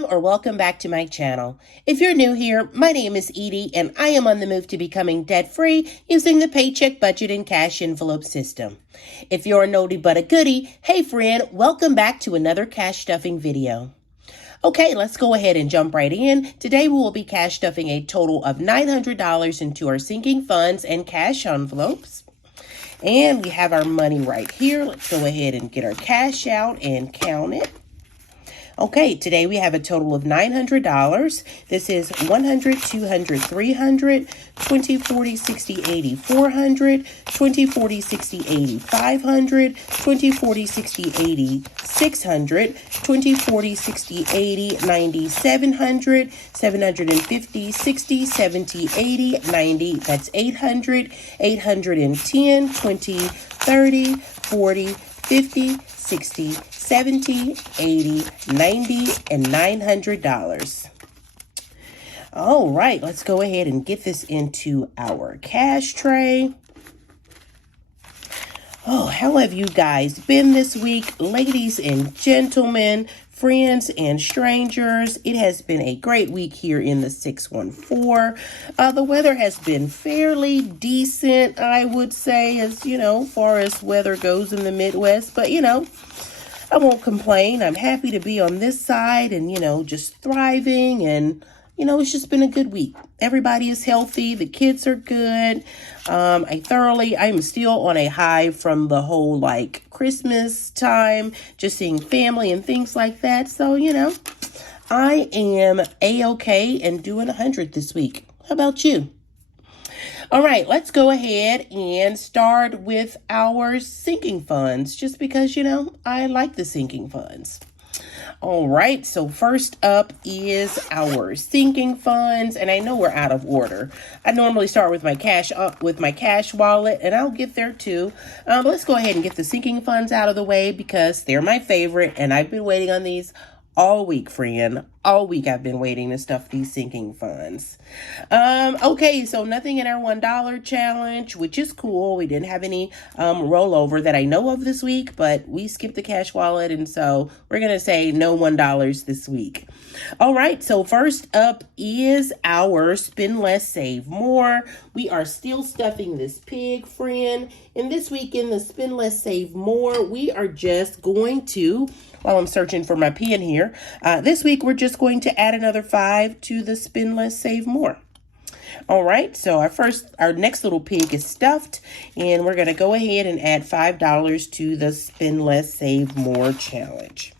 Welcome back to my channel. If you're new here, my name is Edie and I am on the move to becoming debt-free using the Paycheck budget and cash envelope system. If you're a nodie but a goodie, hey friend, welcome back to another cash stuffing video. Okay, let's go ahead and jump right in. Today we will be cash stuffing a total of $900 into our sinking funds and cash envelopes. And we have our money right here. Let's go ahead and get our cash out and count it. Okay, today we have a total of $900. This is 100, 200, 300, 20, 40, 60, 80, 400, 20, 40, 60, 80, 500, 20, 40, 60, 80, 600, 20, 40, 60, 80, 90, 700, 750, 60, 70, 80, 90, that's 800, 810, 20, 30, 40, 50, 60, 70, 80, 90, and $900. All right, let's go ahead and get this into our cash tray. Oh, how have you guys been this week, ladies and gentlemen, friends and strangers? It has been a great week here in the 614. The weather has been fairly decent, I would say, as far as weather goes in the Midwest. But I won't complain. I'm happy to be on this side and just thriving, and it's just been a good week. Everybody is healthy. The kids are good. I'm still on a high from the whole Christmas time, just seeing family and things like that. So, I am A-okay and doing 100 this week. How about you? All right, let's go ahead and start with our sinking funds, just because, I like the sinking funds. All right, so first up is our sinking funds, and I know we're out of order. I normally start with my cash wallet, and I'll get there too. But let's go ahead and get the sinking funds out of the way because they're my favorite, and I've been waiting on these all week, friend. All week I've been waiting to stuff these sinking funds. Okay, so nothing in our $1 challenge, which is cool. We didn't have any rollover that I know of this week, but we skipped the cash wallet, and so we're going to say no $1 this week. All right, so first up is our spend less, save more. We are still stuffing this pig, friend. And this week in the spend less, save more, we are just going to, while I'm searching for my pen here, this week we're just going to add another 5 to the spend less, save more. All right, so our next little pig is stuffed, and we're going to go ahead and add $5 to the spend less, save more challenge.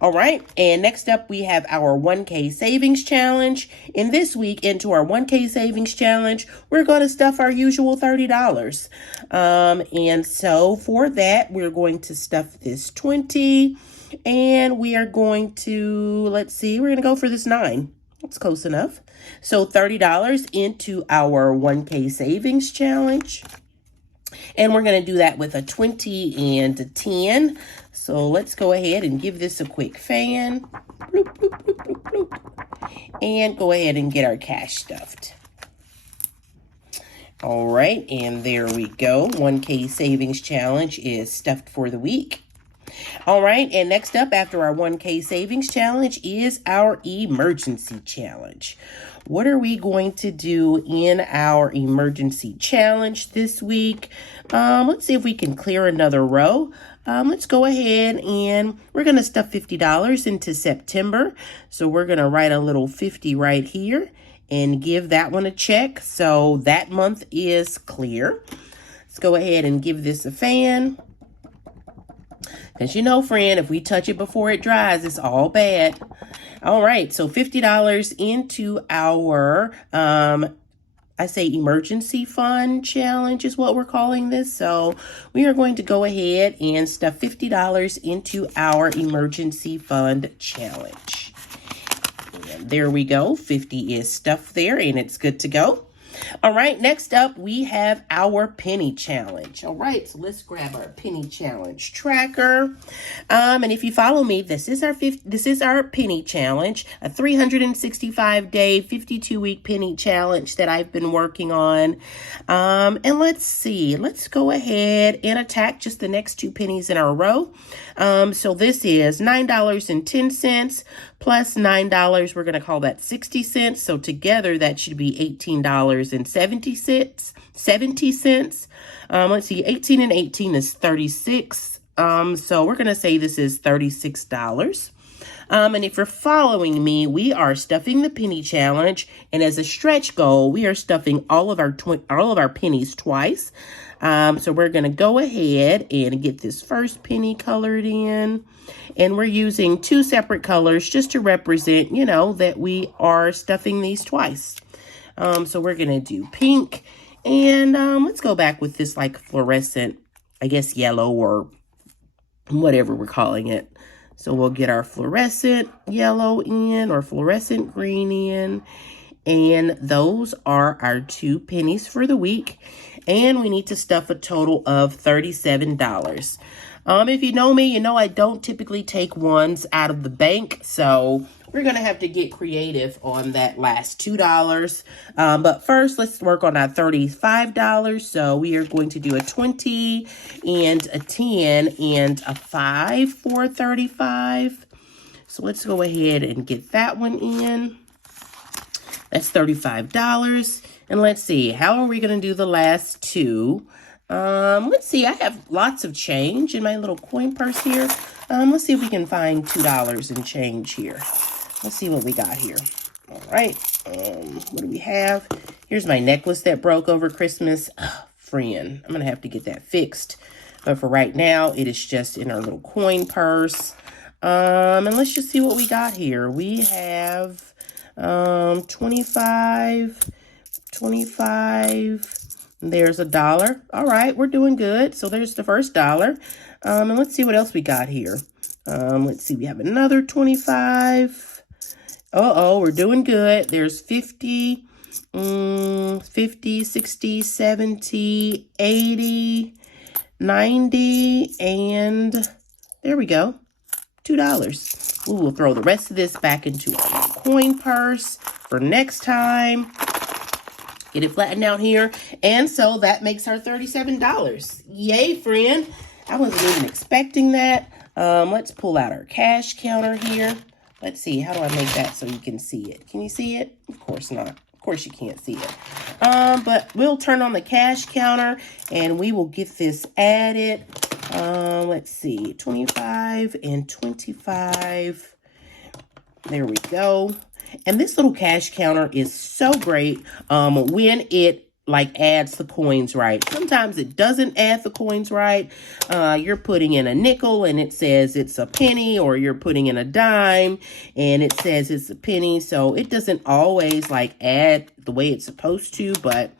All right, and next up we have our 1K savings challenge. And this week into our 1K savings challenge, we're going to stuff our usual $30. And so for that, we're going to stuff this 20, and we are going to, we're going to go for this 9. That's close enough. So $30 into our 1K savings challenge. And we're going to do that with a 20 and a 10. So let's go ahead and give this a quick fan. Bloop, bloop, bloop, bloop, bloop. And go ahead and get our cash stuffed. All right, and there we go. 1K savings challenge is stuffed for the week. All right, and next up after our 1K savings challenge is our emergency challenge. What are we going to do in our emergency challenge this week? Let's see if we can clear another row. Let's go ahead and we're going to stuff $50 into September. So we're going to write a little 50 right here and give that one a check. So that month is clear. Let's go ahead and give this a fan. Because friend, if we touch it before it dries, it's all bad. All right, so $50 into our, emergency fund challenge is what we're calling this. So we are going to go ahead and stuff $50 into our emergency fund challenge. And there we go. 50 is stuffed there, and it's good to go. All right, next up, we have our penny challenge. All right, so let's grab our penny challenge tracker. And if you follow me, this is our penny challenge, a 365-day, 52-week penny challenge that I've been working on. And let's see, let's go ahead and attack just the next 2 pennies in our row. So this is $9.10 plus $9. We're going to call that 60 cents. So together that should be $18.70. Let's see, 18 and 18 is 36. So we're going to say this is $36. And if you're following me, we are stuffing the penny challenge. And as a stretch goal, we are stuffing all of our pennies twice. So we're going to go ahead and get this first penny colored in. And we're using 2 separate colors just to represent, you know, that we are stuffing these twice. So we're going to do pink. And let's go back with this like fluorescent, I guess yellow or whatever we're calling it. So we'll get our fluorescent yellow in or fluorescent green in. And those are our 2 pennies for the week. And we need to stuff a total of $37. If you know me, you know I don't typically take ones out of the bank. So we're going to have to get creative on that last $2. But first, let's work on our $35. So we are going to do a 20 and a 10 and a 5 for 35. So let's go ahead and get that one in. That's $35. And let's see, how are we going to do the last 2? Let's see, I have lots of change in my little coin purse here. Let's see if we can find $2 in change here. Let's see what we got here. All right, what do we have? Here's my necklace that broke over Christmas. Oh, friend, I'm going to have to get that fixed. But for right now, it is just in our little coin purse. And let's just see what we got here. We have 25. There's $1. All right, we're doing good. So there's the first $1. And let's see what else we got here. Let's see, we have another 25. Uh-oh, we're doing good. There's 50, 50, 60, 70, 80, 90, and there we go, $2. We will throw the rest of this back into our coin purse for next time. Get it flattened out here. And so that makes our $37. Yay, friend. I wasn't even expecting that. Let's pull out our cash counter here. Let's see. How do I make that so you can see it? Can you see it? Of course not. Of course you can't see it. But we'll turn on the cash counter and we will get this added. Let's see. 25 and 25. There we go. And this little cash counter is so great when it like adds the coins right. Sometimes it doesn't add the coins right. You're putting in a nickel and it says it's a penny, or you're putting in a dime and it says it's a penny. So it doesn't always like add the way it's supposed to, but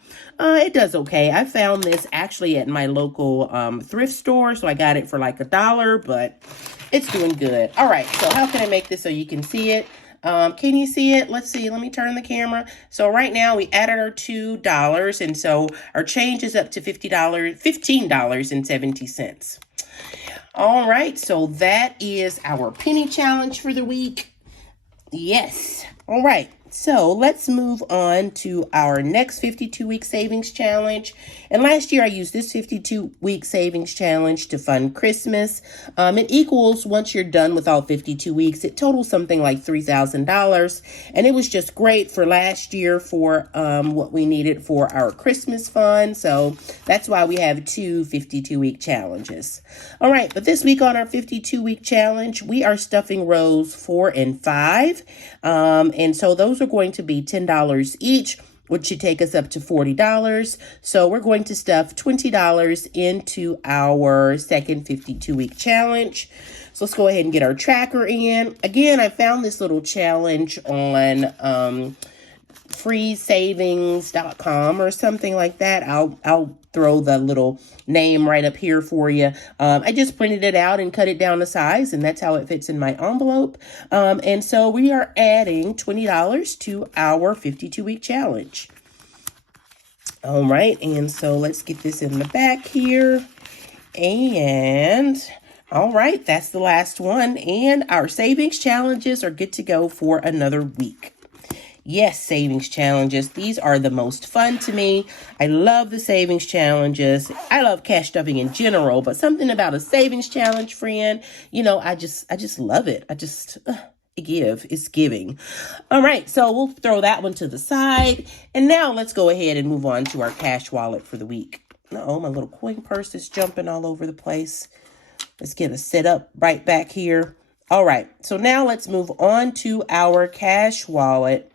it does okay. I found this actually at my local thrift store. So I got it for like $1, but it's doing good. All right. So how can I make this so you can see it? Can you see it? Let's see. Let me turn the camera. So right now we added our $2, and so our change is up to $15.70. All right. So that is our penny challenge for the week. Yes. All right. So let's move on to our next 52-week savings challenge. And last year I used this 52-week savings challenge to fund Christmas. It equals, once you're done with all 52 weeks, it totals something like $3,000. And it was just great for last year for what we needed for our Christmas fund. So that's why we have 2 52-week challenges. All right, but this week on our 52-week challenge, we are stuffing rows 4 and 5. And so those are going to be $10 each, which should take us up to $40. So we're going to stuff $20 into our second 52-week challenge. So let's go ahead and get our tracker in. Again, I found this little challenge on freesavings.com or something like that. I'll throw the little name right up here for you. I just printed it out and cut it down to size, and that's how it fits in my envelope. And so we are adding $20 to our 52-week challenge. All right, and so let's get this in the back here. And all right, that's the last one. And our savings challenges are good to go for another week. Yes, savings challenges. These are the most fun to me. I love the savings challenges. I love cash stuffing in general, but something about a savings challenge, friend, you know, I just love it. give. It's giving. All right, so we'll throw that one to the side. And now let's go ahead and move on to our cash wallet for the week. Uh-oh, my little coin purse is jumping all over the place. Let's get it set up right back here. All right, so now let's move on to our cash wallet.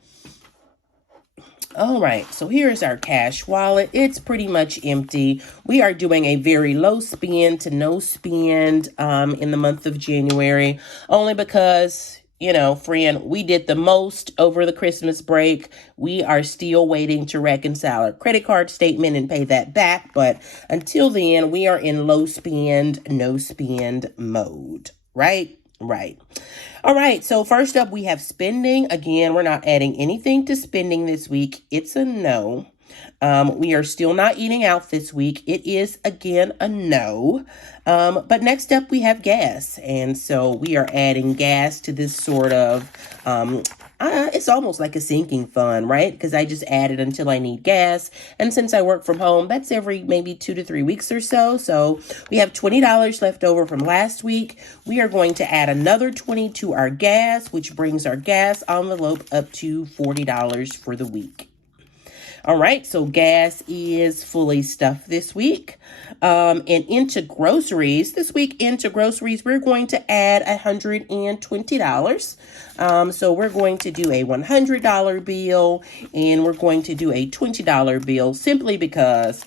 All right, so here's our cash wallet. It's pretty much empty. We are doing a very low spend to no spend in the month of January, only because, you know, friend, we did the most over the Christmas break. We are still waiting to reconcile our credit card statement and pay that back. But until then, we are in low spend, no spend mode, right? Right. All right. So first up, we have spending. Again, we're not adding anything to spending this week. It's a no. We are still not eating out this week. It is, again, a no. But next up, we have gas. And so we are adding gas to this sort of, it's almost like a sinking fund, right? Because I just add it until I need gas. And since I work from home, that's every maybe 2 to 3 weeks or so. So we have $20 left over from last week. We are going to add another $20 to our gas, which brings our gas envelope up to $40 for the week. All right, so gas is fully stuffed this week. And into groceries, this week into groceries, we're going to add $120. So we're going to do a $100 bill and we're going to do a $20 bill simply because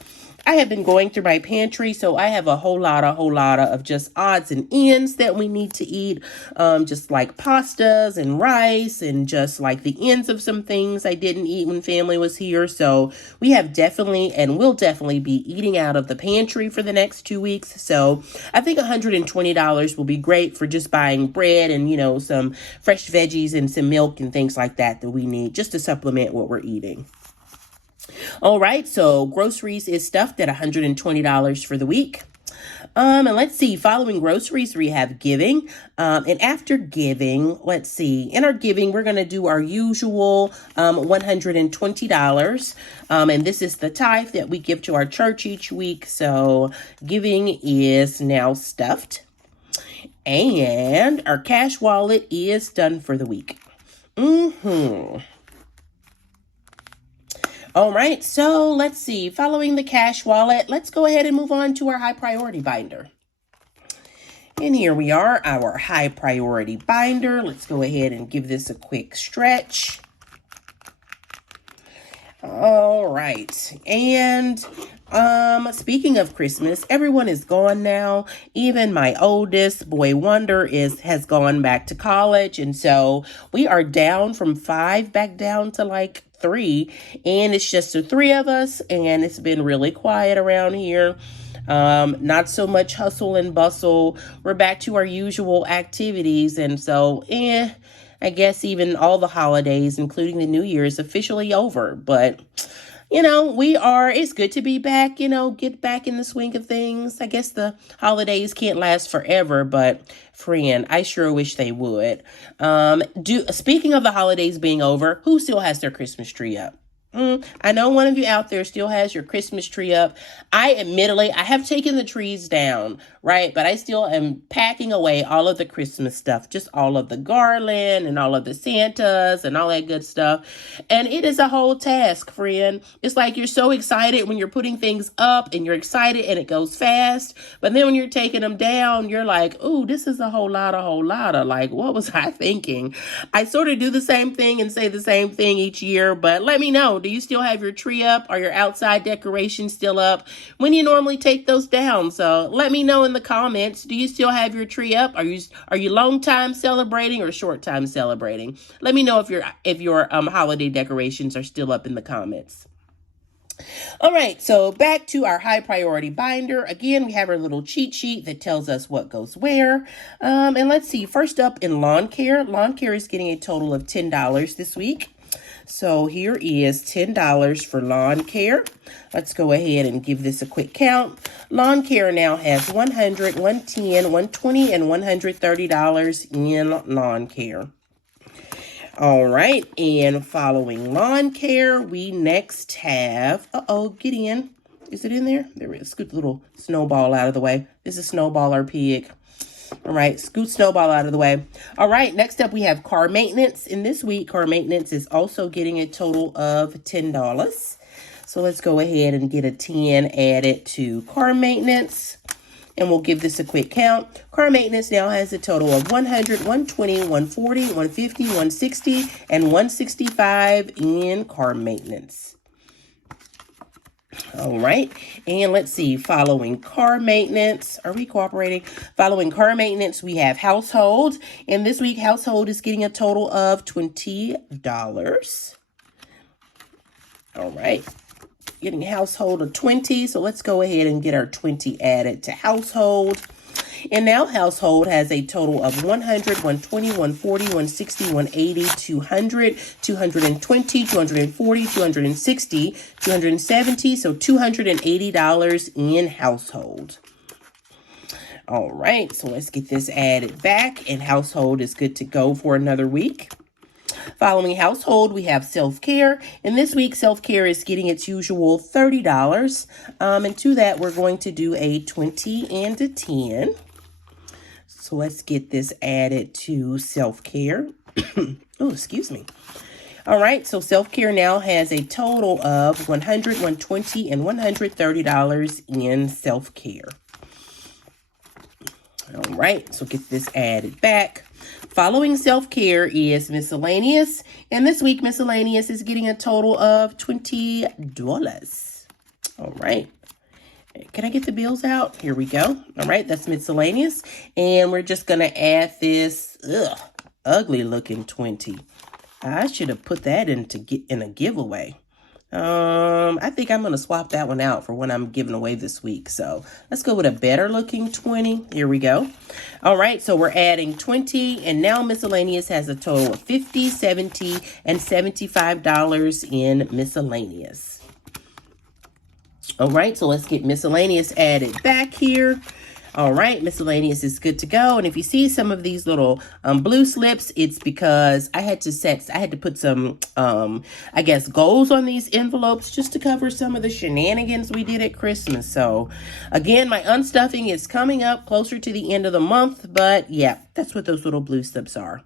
I have been going through my pantry, so I have a whole lot of just odds and ends that we need to eat, just like pastas and rice and just like the ends of some things I didn't eat when family was here. So we have definitely and will definitely be eating out of the pantry for the next 2 weeks. So I think $120 will be great for just buying bread and, you know, some fresh veggies and some milk and things like that we need just to supplement what we're eating. All right, so groceries is stuffed at $120 for the week. And let's see, following groceries, we have giving. And after giving, let's see, in our giving, we're going to do our usual $120. And this is the tithe that we give to our church each week. So giving is now stuffed. And our cash wallet is done for the week. All right, so let's see. Following the cash wallet, let's go ahead and move on to our high priority binder. And here we are, our high priority binder. Let's go ahead and give this a quick stretch. All right, and speaking of Christmas, everyone is gone now. Even my oldest boy Wonder has gone back to college, and so we are down from 5 back down to like 3, and it's just the 3 of us, and it's been really quiet around here. Not so much hustle and bustle. We're back to our usual activities, and so I guess even all the holidays, including the New Year, is officially over. But you know, it's good to be back, you know, get back in the swing of things. I guess the holidays can't last forever, but friend, I sure wish they would. Speaking of the holidays being over, who still has their Christmas tree up? I know one of you out there still has your Christmas tree up. I have taken the trees down, right? But I still am packing away all of the Christmas stuff, just all of the garland and all of the Santas and all that good stuff. And it is a whole task, friend. It's like you're so excited when you're putting things up and you're excited and it goes fast. But then when you're taking them down, you're like, ooh, this is a whole lot of like, what was I thinking? I sort of do the same thing and say the same thing each year, but let me know. Do you still have your tree up? Are your outside decorations still up? When you normally take those down? So let me know in the comments. Do you still have your tree up? Are you long time celebrating or short time celebrating? Let me know if your holiday decorations are still up in the comments. All right, so back to our high priority binder. Again, we have our little cheat sheet that tells us what goes where. And let's see, first up in lawn care. Lawn care is getting a total of $10 this week. So here is $10 for lawn care. Let's go ahead and give this a quick count. Lawn care now has $100, $110, $120, and $130 in lawn care. All right, and following lawn care, we next have, get in. Is it in there? There it is. Scoot the little snowball out of the way. This is Snowball, our pig. All right, scoot snowball out of the way. All right, next up we have car maintenance. And this week, car maintenance is also getting a total of $10. So let's go ahead and get a 10 added to car maintenance. And we'll give this a quick count. Car maintenance now has a total of 100, 120, 140, 150, 160, and 165 in car maintenance. All right, and let's see, following car maintenance, are we cooperating? Following car maintenance, we have household, and this week household is getting a total of $20. All right, getting household of 20, so let's go ahead and get our 20 added to household. And now household has a total of 100, 120, 140, 160, 180, 200, 220, 240, 260, 270, so $280 in household. All right, so let's get this added back, and household is good to go for another week. Following household, we have self-care, and this week self-care is getting its usual $30. And to that, we're going to do a 20 and a 10. So let's get this added to self-care. Oh, excuse me. All right, so self-care now has a total of 100, 120, and $130 in self-care. All right, so get this added back. Following self-care is miscellaneous, and this week miscellaneous is getting a total of $20. All right. Can I get the bills out? Here we go. All right, that's miscellaneous. And we're just going to add this ugly looking 20. I should have put that in a giveaway. I think I'm going to swap that one out for when I'm giving away this week. So let's go with a better looking 20. Here we go. All right, so we're adding 20, and now miscellaneous has a total of $50, $70, and $75 in miscellaneous. All right, so let's get miscellaneous added back here. All right, miscellaneous is good to go. And if you see some of these little blue slips, it's because I had to put some, I guess, goals on these envelopes just to cover some of the shenanigans we did at Christmas. So again, my unstuffing is coming up closer to the end of the month, but yeah, that's what those little blue slips are.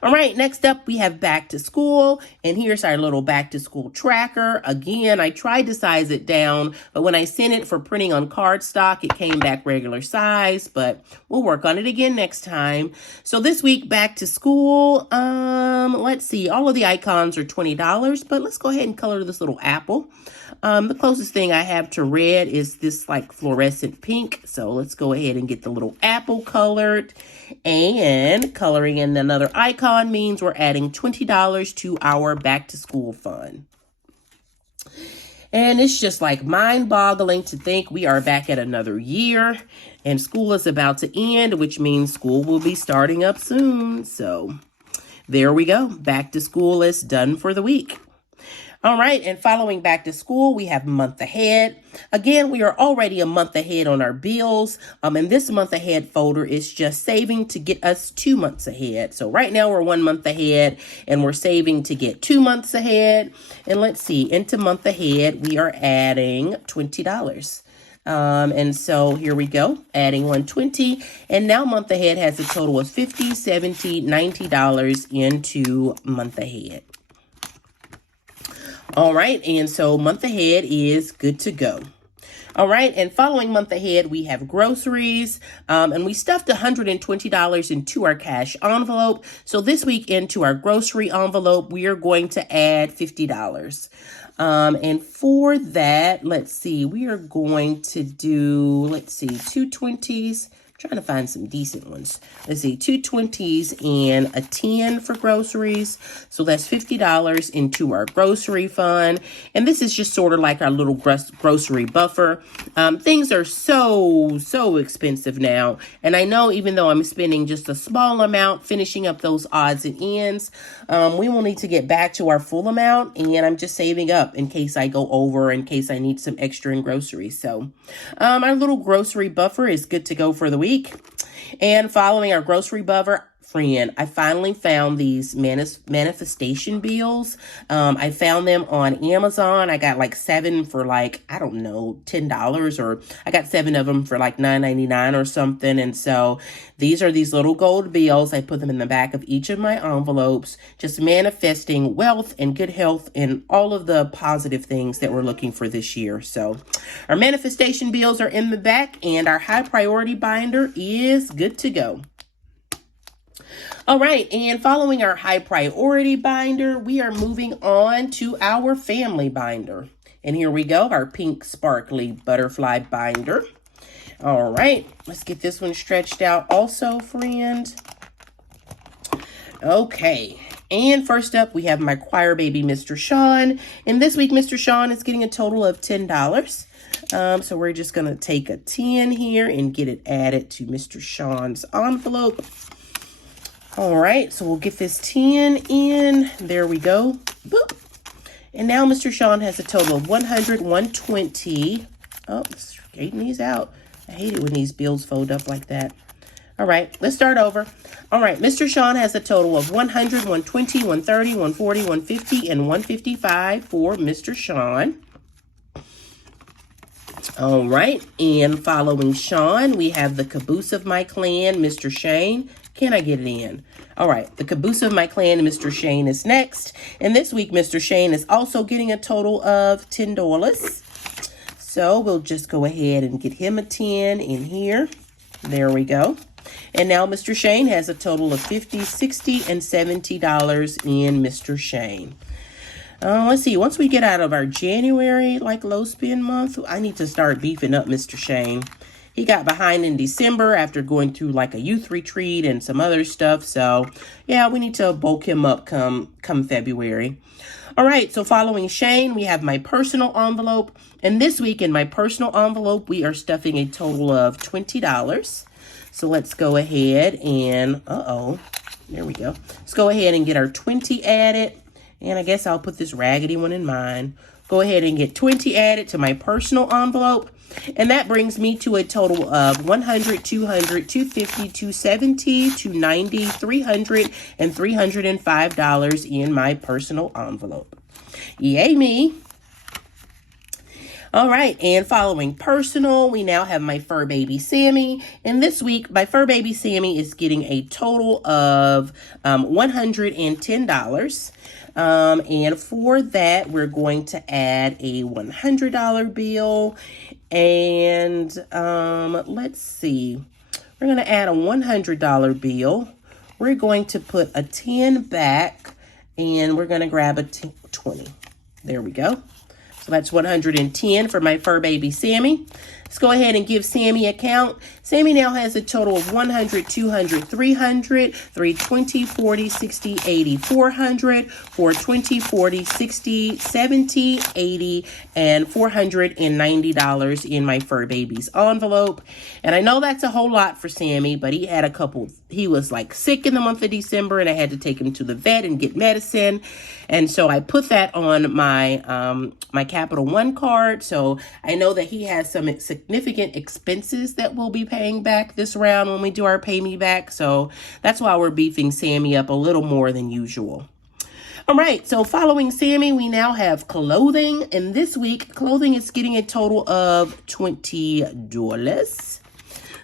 All right, next up we have back to school, and here's our little back to school tracker. Again, I tried to size it down, but when I sent it for printing on cardstock, it came back regular size, but we'll work on it again next time. So this week, back to school, let's see, all of the icons are $20, but let's go ahead and color this little apple. The closest thing I have to red is this like fluorescent pink. So let's go ahead and get the little apple colored, and coloring in another icon means we're adding $20 to our back to school fund. And it's just like mind-boggling to think we are back at another year and school is about to end, which means school will be starting up soon. So there we go. Back to school is done for the week. All right, and following back to school, we have month ahead. Again, we are already a month ahead on our bills. And this month ahead folder is just saving to get us 2 months ahead. So right now we're 1 month ahead, and we're saving to get 2 months ahead. And let's see, into month ahead, we are adding $20. And so here we go, adding $120, and now month ahead has a total of $50, $70, $90 into month ahead. All right, and so month ahead is good to go. All right, and following month ahead, we have groceries, and we stuffed $120 into our cash envelope. So this week into our grocery envelope, we are going to add $50. And for that, let's see, we are going to do, let's see, 2 20s. Trying to find some decent ones. Let's see, 2 20s and a 10 for groceries. So that's $50 into our grocery fund. And this is just sort of like our little grocery buffer. Things are so expensive now. And I know even though I'm spending just a small amount finishing up those odds and ends, we will need to get back to our full amount. And I'm just saving up in case I go over, in case I need some extra in groceries. So our little grocery buffer is good to go for the week. And following our grocery buffer, friend, I finally found these manifestation bills. I found them on Amazon. I got like 7 for like, I don't know, $10, or I got 7 of them for like $9.99 or something. And so these are these little gold bills. I put them in the back of each of my envelopes, just manifesting wealth and good health and all of the positive things that we're looking for this year. So our manifestation bills are in the back, and our high priority binder is good to go. All right, and following our high priority binder, we are moving on to our family binder. And here we go, our pink sparkly butterfly binder. All right, let's get this one stretched out also, friends. Okay, and first up, we have my choir baby, Mr. Sean. And this week, Mr. Sean is getting a total of $10. So we're just going to take a 10 here and get it added to Mr. Sean's envelope. All right, so we'll get this 10 in. There we go. Boop. And now Mr. Sean has a total of 120. Oh, straighten these out. I hate it when these bills fold up like that. All right, let's start over. All right, Mr. Sean has a total of 100, 120, 130, 140, 150, and 155 for Mr. Sean. All right, and following Sean, we have the caboose of my clan, Mr. Shane. Can I get it in? All right, the caboose of my clan, Mr. Shane, is next. And this week, Mr. Shane is also getting a total of $10. So we'll just go ahead and get him a 10 in here. There we go. And now Mr. Shane has a total of $50, $60, and $70 in Mr. Shane. Let's see, once we get out of our January, like low spend month, I need to start beefing up Mr. Shane. He got behind in December after going through like a youth retreat and some other stuff. So yeah, we need to bulk him up come February. All right, so following Shane, we have my personal envelope. And this week in my personal envelope, we are stuffing a total of $20. So let's go ahead and, there we go. Let's go ahead and get our 20 added. And I guess I'll put this raggedy one in mine. Go ahead and get 20 added to my personal envelope. And that brings me to a total of 100, 200, 250, 270, 290, 300, and $305 in my personal envelope. Yay me. All right, and following personal, we now have my fur baby Sammy. And this week, my fur baby Sammy is getting a total of $110. And for that, we're going to add a $100 bill. And let's see, we're going to add a $100 bill. We're going to put a 10 back, and we're going to grab a 20. There we go. So that's 110 for my fur baby Sammy. Let's go ahead and give Sammy a count. Sammy now has a total of 100, 200, 300, 320, 40, 60, 80, 400, 420, 40, 60, 70, 80, and $490 in my fur baby's envelope. And I know that's a whole lot for Sammy, but he was like sick in the month of December, and I had to take him to the vet and get medicine. And so I put that on my my Capital One card. So I know that he has some significant expenses that we'll be paying back this round when we do our pay me back. So that's why we're beefing Sammy up a little more than usual. All right, so following Sammy, we now have clothing. And this week, clothing is getting a total of $20.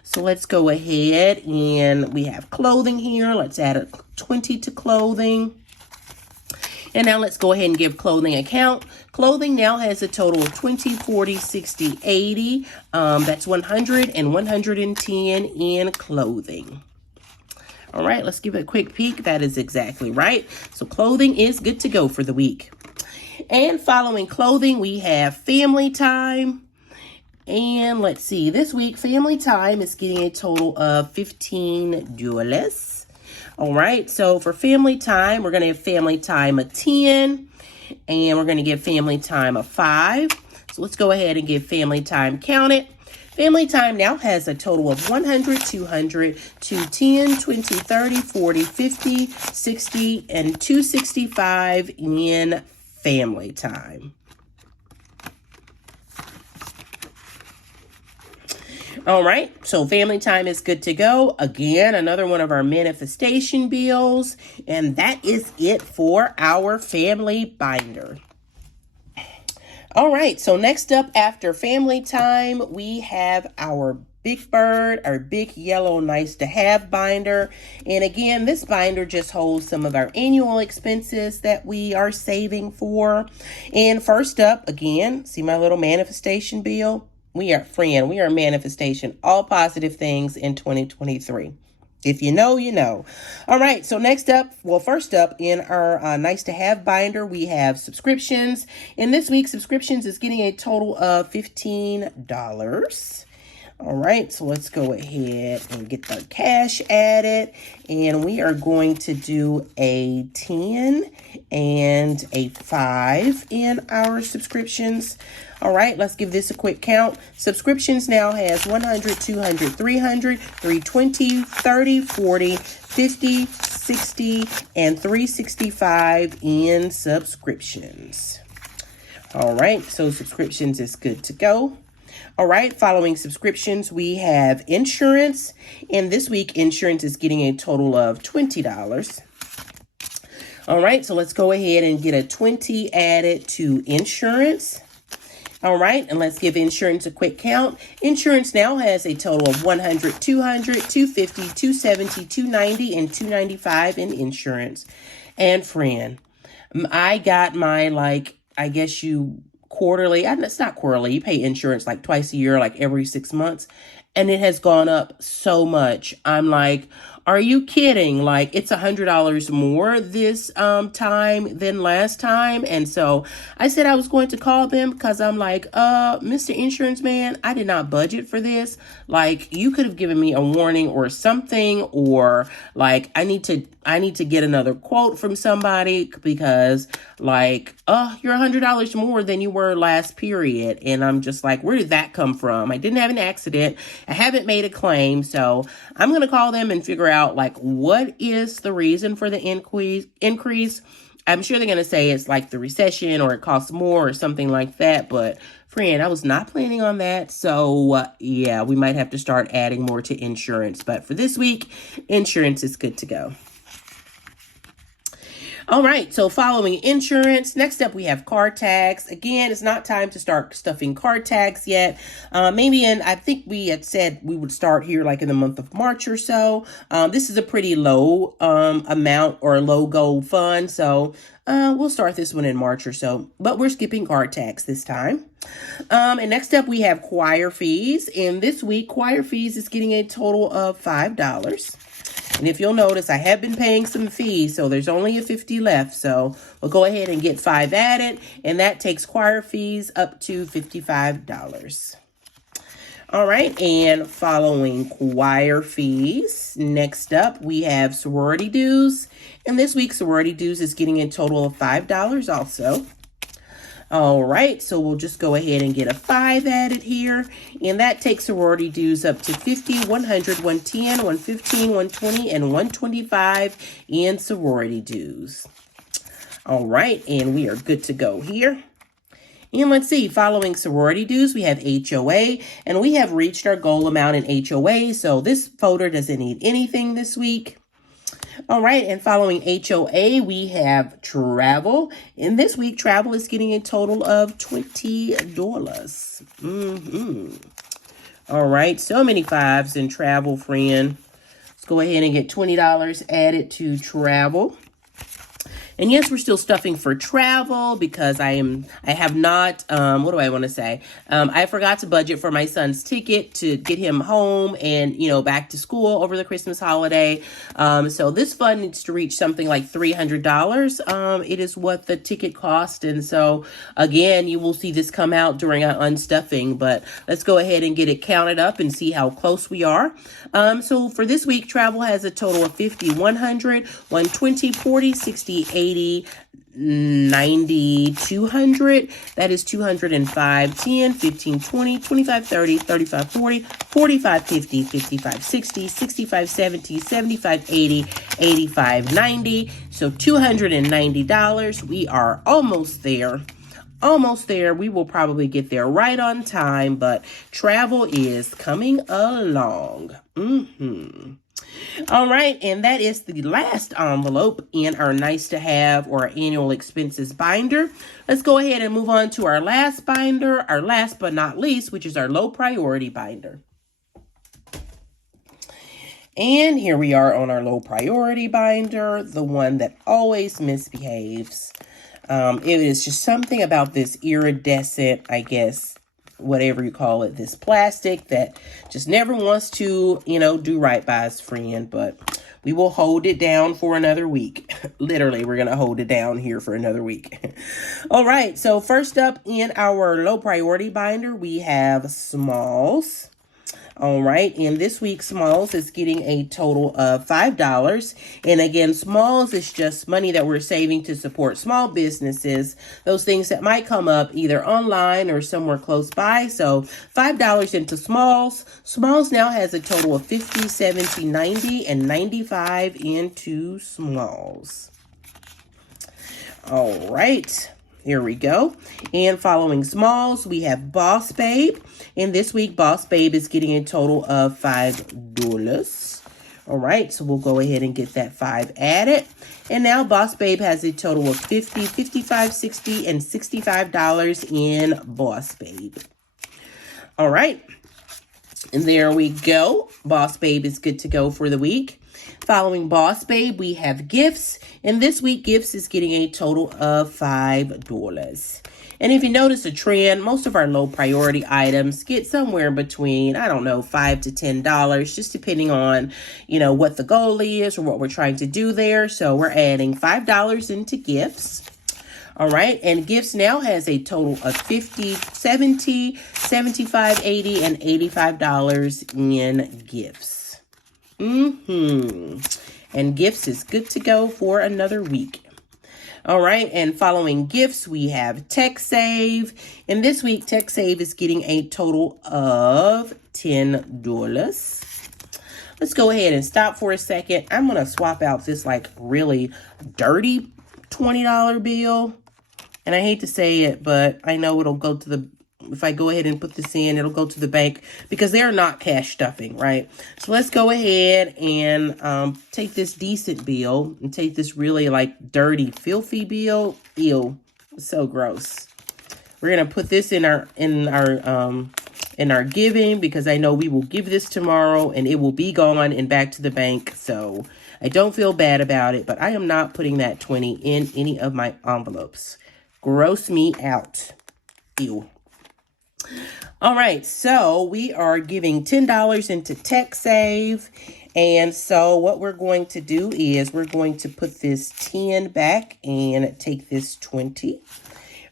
So let's go ahead, and we have clothing here. Let's add a 20 to clothing. And now let's go ahead and give clothing a count. Clothing now has a total of 20, 40, 60, 80. That's 100 and 110 in clothing. All right, let's give it a quick peek. That is exactly right. So clothing is good to go for the week. And following clothing, we have family time. And let's see, this week, family time is getting a total of $15. All right, so for family time, we're going to have family time of 10, and we're going to give family time of 5. So let's go ahead and give family time counted. Family time now has a total of 100, 200, 210, 20, 30, 40, 50, 60, and 265 in family time. All right, so family time is good to go. Again, another one of our manifestation bills, and that is it for our family binder. All right, so next up after family time, we have our Big Bird, our big yellow nice to have binder. And again, this binder just holds some of our annual expenses that we are saving for. And first up, again, see my little manifestation bill? We are manifestation, all positive things in 2023. If you know, you know. All right, so next up, first up in our nice to have binder, we have subscriptions. And this week, subscriptions is getting a total of $15. All right, so let's go ahead and get the cash added. And we are going to do a 10 and a 5 in our subscriptions. All right, let's give this a quick count. Subscriptions now has 100, 200, 300, 320, 30, 40, 50, 60, and 365 in subscriptions. All right, so subscriptions is good to go. All right, following subscriptions, we have insurance. And this week, insurance is getting a total of $20. All right, so let's go ahead and get a 20 added to insurance. All right, and let's give insurance a quick count. Insurance now has a total of 100, 200, 250, 270, 290, and 295 in insurance. And friend, I got my, quarterly, and it's not quarterly, you pay insurance like twice a year, like every 6 months, and it has gone up so much. I'm like, are you kidding? Like, it's $100 more this time than last time. And so I said I was going to call them because I'm like, Mr. Insurance Man, I did not budget for this. Like, you could have given me a warning or something, or like I need to get another quote from somebody because like, you're $100 more than you were last period. And I'm just like, where did that come from? I didn't have an accident. I haven't made a claim. So I'm going to call them and figure out like, what is the reason for the increase? I'm sure they're going to say it's like the recession or it costs more or something like that. But friend, I was not planning on that. So yeah, we might have to start adding more to insurance. But for this week, insurance is good to go. All right, so following insurance, next up we have car tags. Again, it's not time to start stuffing car tags yet. I think we had said we would start here like in the month of March or so. This is a pretty low amount or low goal fund, so we'll start this one in March or so. But we're skipping car tags this time. And next up we have choir fees. And this week, choir fees is getting a total of $5. And if you'll notice, I have been paying some fees, so there's only a 50 left. So we'll go ahead and get 5 added, and that takes choir fees up to $55. All right, and following choir fees, next up we have sorority dues. And this week, sorority dues is getting a total of $5 also. All right, so we'll just go ahead and get a 5 added here. And that takes sorority dues up to 50, 100, 110, 115, 120, and 125 in sorority dues. All right, and we are good to go here. And let's see, following sorority dues, we have HOA, and we have reached our goal amount in HOA, so this folder doesn't need anything this week. All right, and following HOA, we have travel. And this week, travel is getting a total of $20. All right, so many 5s in travel, friend. Let's go ahead and get $20 added to travel. And yes, we're still stuffing for travel because I have not, what do I want to say? I forgot to budget for my son's ticket to get him home and, back to school over the Christmas holiday. So this fund needs to reach something like $300. It is what the ticket cost. And so again, you will see this come out during our unstuffing, but let's go ahead and get it counted up and see how close we are. So for this week, travel has a total of 50, 100, 120, 40, 60, 80, 90, 200. That is 205, 10, 15, 20, 25, 30, 35, 40, 45, 50, 55, 60, 65, 70, 75, 80, 85, 90. So $290. We are almost there. almost there. We will probably get there right on time, but travel is coming along. All right, and that is the last envelope in our nice to have or annual expenses binder. Let's go ahead and move on to our last binder, our last but not least, which is our low priority binder. And here we are on our low priority binder, the one that always misbehaves. It is just something about this iridescent, I guess, whatever you call it, this plastic that just never wants to, do right by its friend, but we will hold it down for another week. Literally, we're going to hold it down here for another week. All right, so first up in our low priority binder, we have smalls. All right, and this week Smalls is getting a total of $5. And again, Smalls is just money that we're saving to support small businesses, those things that might come up either online or somewhere close by. So $5 into Smalls. Smalls now has a total of 50, 70, 90, and 95 into Smalls. All right. Here we go. And following Smalls, we have Boss Babe. And this week, Boss Babe is getting a total of $5. All right, so we'll go ahead and get that 5 added. And now Boss Babe has a total of $50, $55, $60, and $65 in Boss Babe. All right. And there we go. Boss Babe is good to go for the week. Following Boss Babe, we have Gifts. And this week, Gifts is getting a total of $5. And if you notice a trend, most of our low priority items get somewhere between, $5 to $10, just depending on, what the goal is or what we're trying to do there. So we're adding $5 into Gifts. All right, and Gifts now has a total of $50, $70, $75, $80, and $85 in Gifts. And Gifts is good to go for another week. All right, and following Gifts, we have TechSave. And this week, TechSave is getting a total of $10. Let's go ahead and stop for a second. I'm going to swap out this really dirty $20 bill. And I hate to say it, but I know it'll go to the, if I go ahead and put this in, it'll go to the bank because they're not cash stuffing, right? So let's go ahead and take this decent bill and take this really dirty, filthy bill. Ew, so gross. We're gonna put this in our giving because I know we will give this tomorrow and it will be gone and back to the bank. So I don't feel bad about it, but I am not putting that 20 in any of my envelopes. Gross me out. Ew. All right, so we are giving $10 into TechSave. And so what we're going to do is we're going to put this 10 back and take this 20.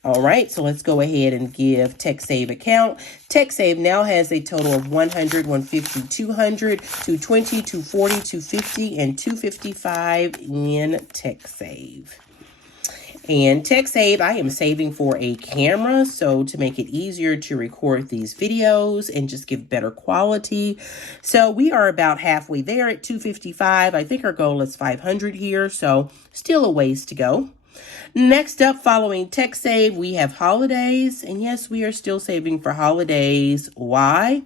All right, so let's go ahead and give TechSave account. TechSave now has a total of 100, 150, 200, 220, 240, 250, and 255 in TechSave. And TechSave, I am saving for a camera, so to make it easier to record these videos and just give better quality. So we are about halfway there at 255. I think our goal is 500 here, so still a ways to go. Next up, following TechSave, we have holidays. And yes, we are still saving for holidays. Why?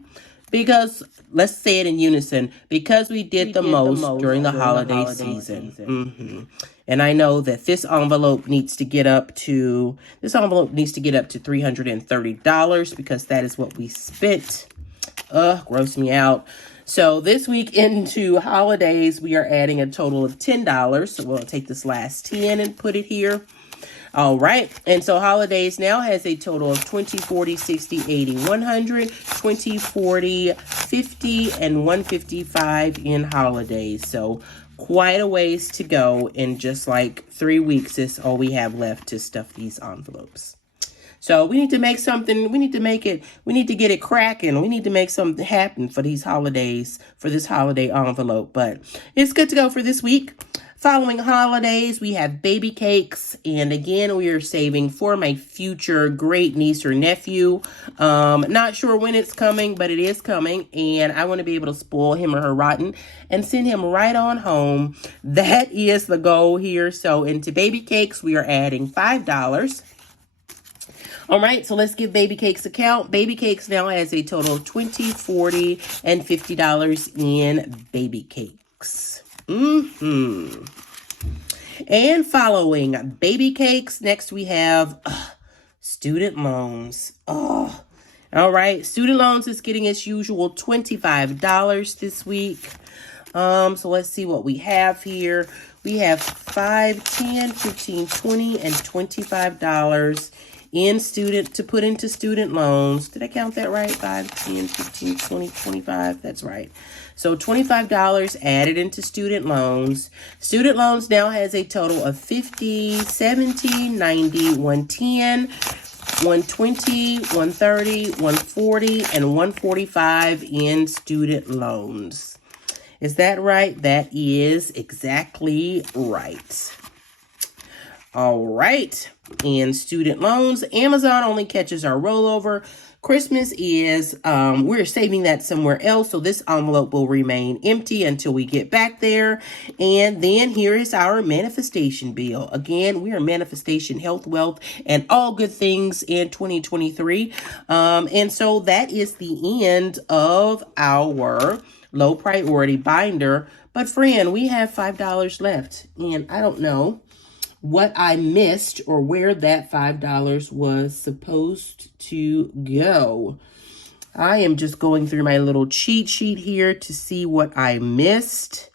Because, let's say it in unison, because we did the most during the holiday season. And I know that this envelope needs to get up to $330 because that is what we spent. Gross me out. So this week into holidays, we are adding a total of $10. So we'll take this last 10 and put it here. All right. And so holidays now has a total of 20, 40, 60, 80, 100, 20, 40, 50, and 155 in holidays. So quite a ways to go. In just 3 weeks is all we have left to stuff these envelopes. So we need to make something. We need to get it cracking. We need to make something happen for these holidays, for this holiday envelope. But it's good to go for this week. Following holidays, we have baby cakes. And again, we are saving for my future great niece or nephew. Not sure when it's coming, but it is coming. And I want to be able to spoil him or her rotten and send him right on home. That is the goal here. So into baby cakes, we are adding $5. All right, so let's give Baby Cakes a count. Baby Cakes now has a total of $20, $40, and $50 in Baby Cakes. And following Baby Cakes, next we have student loans. All right, student loans is getting its usual $25 this week. So let's see what we have here. We have $5, $10, $15, $20, and $25 in to put into student loans. Did I count that right? 5, 10, 15, 20, 25. That's right. So $25 added into student loans. Student loans now has a total of $50, $70, $90, $110, $120, $130, $140, and $145 in student loans. Is that right? That is exactly right. All right. In student loans, Amazon only catches our rollover. Christmas is, we're saving that somewhere else. So this envelope will remain empty until we get back there. And then here is our manifestation bill. Again, we are manifestation, health, wealth, and all good things in 2023. And so that is the end of our low priority binder. But friend, we have $5 left. And I don't know what I missed or where that $5 was supposed to go. I am just going through my little cheat sheet here to see what I missed.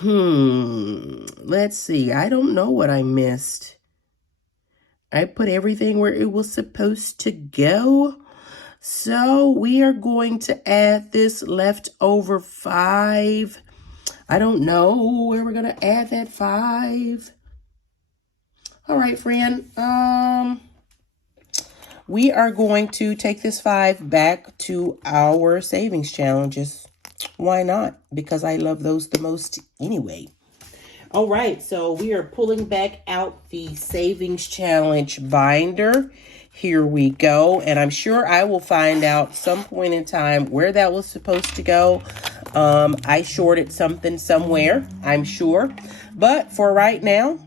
Let's see. I don't know what I missed. I put everything where it was supposed to go. So we are going to add this leftover 5. I don't know where we're going to add that 5. All right, friend. We are going to take this 5 back to our savings challenges. Why not? Because I love those the most anyway. All right, so we are pulling back out the savings challenge binder. Here we go. And I'm sure I will find out some point in time where that was supposed to go. I shorted something somewhere, I'm sure. But for right now,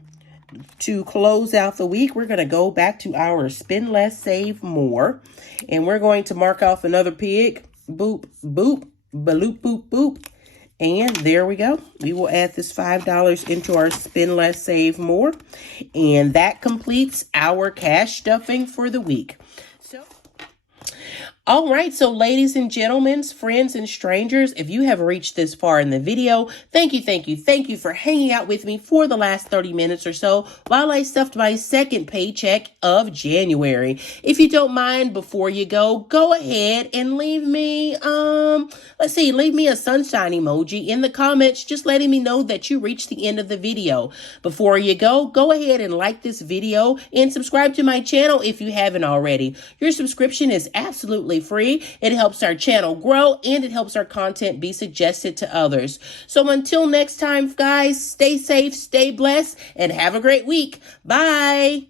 to close out the week, we're going to go back to our spend less, save more. And we're going to mark off another pig. Boop, boop, baloop, boop, boop. And there we go. We will add this $5 into our spend less, save more. And that completes our cash stuffing for the week. All right, so ladies and gentlemen, friends and strangers, if you have reached this far in the video, thank you for hanging out with me for the last 30 minutes or so while I stuffed my second paycheck of January. If you don't mind, before you go ahead and leave me, leave me a sunshine emoji in the comments, just letting me know that you reached the end of the video. Before you go ahead and like this video and subscribe to my channel if you haven't already. Your subscription is absolutely free. It helps our channel grow and it helps our content be suggested to others. So until next time, guys, stay safe, stay blessed, and have a great week. Bye.